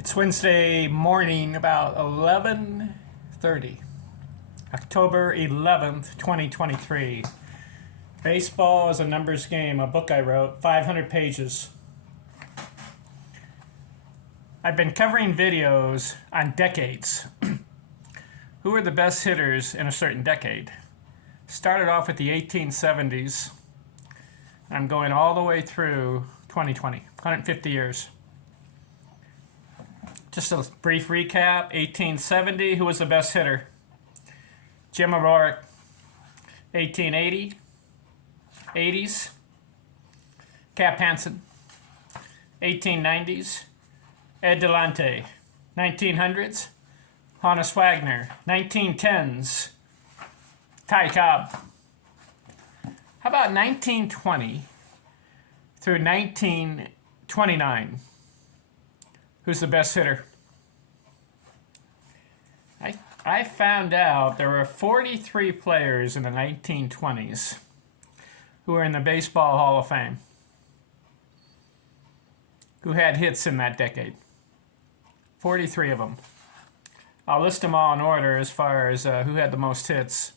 It's Wednesday morning, about 11:30, October 11th, 2023. Baseball is a numbers game, a book I wrote, 500 pages. I've been covering videos on decades. Who are the best hitters in a certain decade? Started off with the 1870s. I'm going all the way through 2020, 150 years. Just a brief recap. 1870, who was the best hitter? Jim O'Rourke. 1880, 80s, Cap Hansen. 1890s, Ed Delante. 1900s, Honus Wagner. 1910s, Ty Cobb. How about 1920 through 1929? Who's the best hitter? I found out there were 43 players in the 1920s who were in the Baseball Hall of Fame, who had hits in that decade. 43 of them. I'll list them all in order as far as who had the most hits.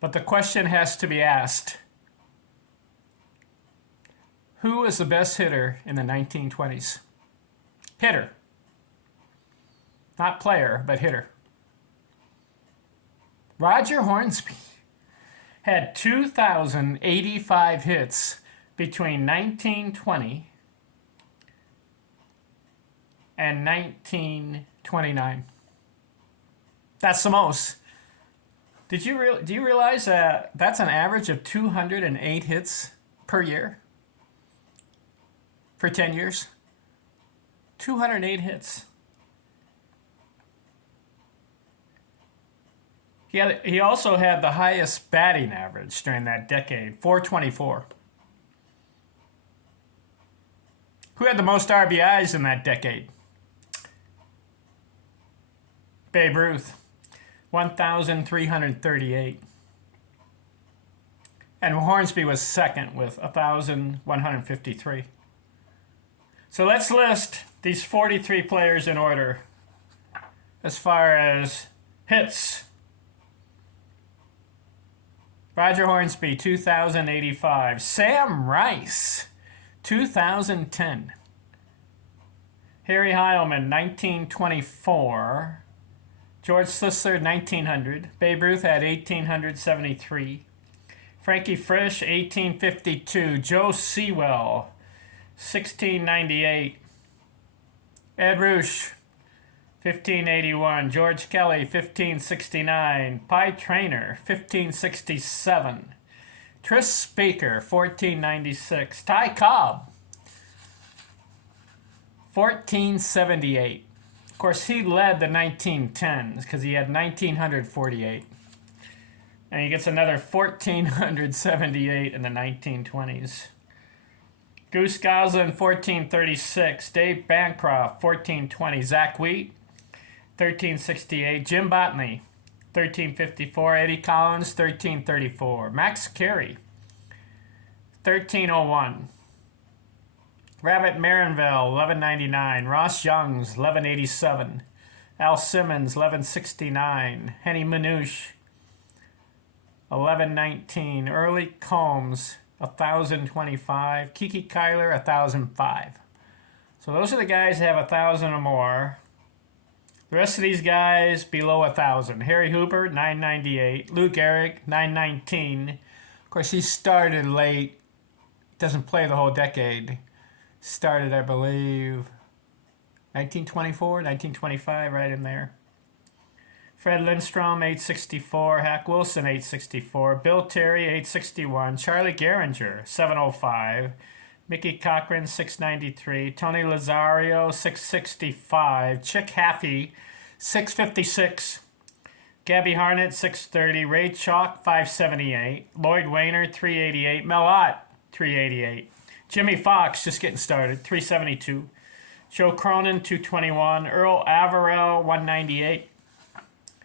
But the question has to be asked. Who was the best hitter in the 1920s? Hitter. Not player, but hitter. Roger Hornsby had 2,085 hits between 1920 and 1929. That's the most. Do you realize that that's an average of 208 hits per year? For 10 years? 208 hits. He also had the highest batting average during that decade, 424. Who had the most RBIs in that decade? Babe Ruth, 1,338. And Hornsby was second with 1,153. So let's list these 43 players in order as far as hits. Roger Hornsby, 2,085. Sam Rice, 2010. Harry Heilmann, 1924. George Sisler, 1900. Babe Ruth had 1,873. Frankie Frisch, 1852. Joe Sewell, 1698. Ed Roosh, 1581. George Kelly, 1569. Pie Traynor, 1567. Tris Baker, 1496. Ty Cobb, 1478. Of course, he led the 1910s because he had 1,948. And he gets another 1,478 in the 1920s. Goose Goslin, 1436. Dave Bancroft, 1420. Zach Wheat, 1368. Jim Botany, 1354. Eddie Collins, 1334. Max Carey, 1301. Rabbit Marinville, 1199. Ross Youngs, 1187. Al Simmons, 1169. Henny Manouche, 1119. Early Combs, 1,025. Kiki Kyler, 1,005. So those are the guys that have 1,000 or more. The rest of these guys below 1,000. Harry Hooper, 998. Lou Gehrig, 919. Of course, he started late. Doesn't play the whole decade. Started, I believe, 1924, 1925, right in there. Fred Lindstrom, 864. Hack Wilson, 864. Bill Terry, 861. Charlie Gehringer, 705. Mickey Cochran, 693. Tony Lazario, 665. Chick Haffey, 656. Gabby Harnett, 630. Ray Chalk, 578. Lloyd Wainer, 388. Mel Ott, 388. Jimmy Fox, just getting started, 372. Joe Cronin, 221. Earl Averill, 198.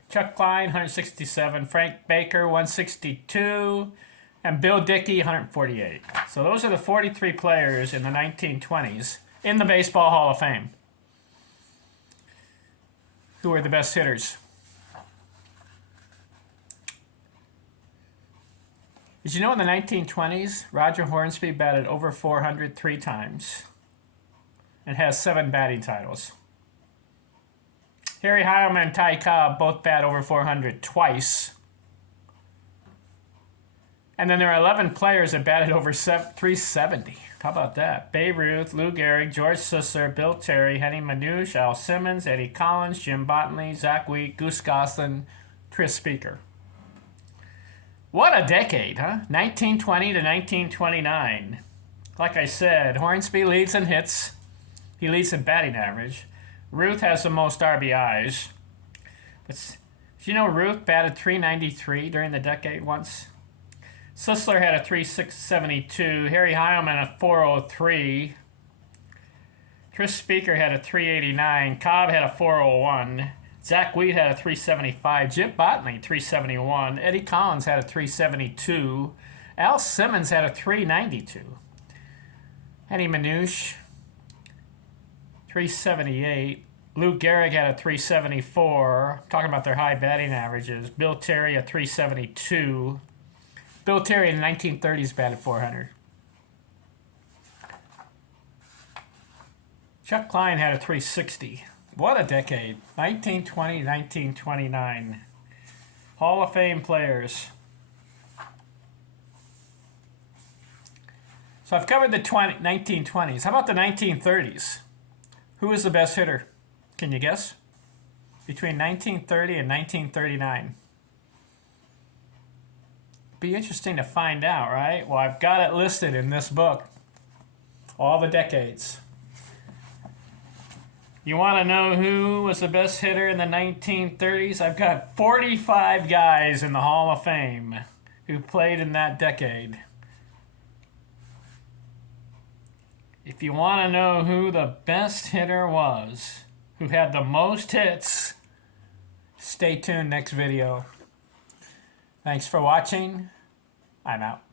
Chuck Klein, 167. Frank Baker, 162. And Bill Dickey, 148. So those are the 43 players in the 1920s in the Baseball Hall of Fame. Who are the best hitters? Did you know in the 1920s, Roger Hornsby batted over 400 3 times and has 7 batting titles? Harry Heilmann and Ty Cobb both bat over 400 twice. And then there are 11 players that batted over 370. How about that? Babe Ruth, Lou Gehrig, George Sisler, Bill Terry, Henny Manouche, Al Simmons, Eddie Collins, Jim Bottomley, Zach Wheat, Goose Goslin, Tris Speaker. What a decade, huh? 1920 to 1929. Like I said, Hornsby leads in hits. He leads in batting average. Ruth has the most RBIs. But do you know Ruth batted .393 during the decade once? Sisler had a .372. Harry Heilmann a .403. Tris Speaker had a .389. Cobb had a .401. Zach Wheat had a .375. Jim Bottomley .371. Eddie Collins had a .372. Al Simmons had a .392. Henny Manouche .378. Lou Gehrig had a .374. Talking about their high batting averages. Bill Terry a .372. Bill Terry in the 1930s batted .400. Chuck Klein had a .360. What a decade. 1920, 1929. Hall of Fame players. So I've covered the 1920s. How about the 1930s? Who was the best hitter? Can you guess? Between 1930 and 1939. Be interesting to find out, right? Well, I've got it listed in this book. All the decades. You want to know who was the best hitter in the 1930s? I've got 45 guys in the Hall of Fame who played in that decade. If you want to know who the best hitter was, who had the most hits, stay tuned next video. Thanks for watching. I'm out.